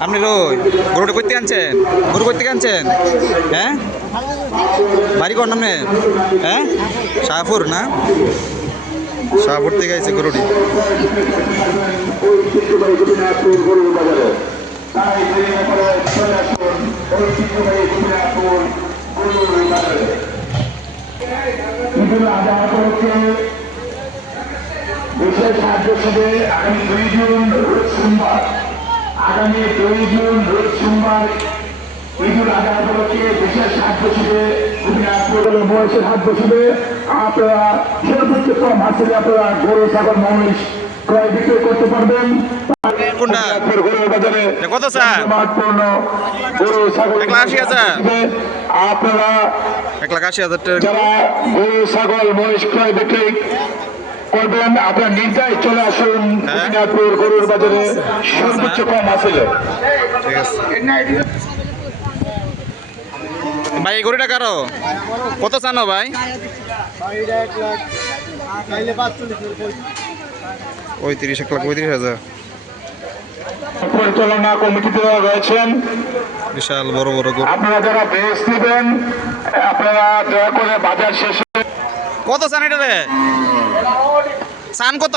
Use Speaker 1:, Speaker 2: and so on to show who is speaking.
Speaker 1: আপনি রই গরুটা করতে আনছেন গরু করতে আনছেন হ্যাঁ বাড়ি কর হ্যাঁ শাহপুর না? শাহপুর থেকে আইছে গরুটি।
Speaker 2: আগামী দুই জুন রোজ সোমবার। আগামী দুই জুন রোজ সোমবার আজহা উপলক্ষে আপনারা সর্বোচ্চ কম আপনারা গরু ছাগল মহিষ ক্রয় বিক্রয় করতে পারবেন
Speaker 1: কোনটা?
Speaker 2: বাজারে
Speaker 1: কত
Speaker 2: গরু ছাগল
Speaker 1: এক হাজার।
Speaker 2: আপনারা
Speaker 1: এক হাজার টাকা
Speaker 2: গরু ছাগল মহিষ ক্রয় বিক্রয় করবেন আপনার নির্দায় চলে আসুন
Speaker 1: হ্যাঁ।
Speaker 2: গরুর বাজারে সর্বোচ্চ কম আসলে
Speaker 1: ভাই এই গরুটা কারও? কত চানো ভাই? পঁয়ত্রিশ এক লাখ পঁয়ত্রিশ হাজার।
Speaker 2: পরিচালনা কমিটিতে রয়েছেন
Speaker 1: বিশাল বড় বড় গরু।
Speaker 2: আপনারা যারা বেশ নেবেন আপনারা দয়া করে বাজার শেষে
Speaker 1: কত চান এটা রে? চান কত?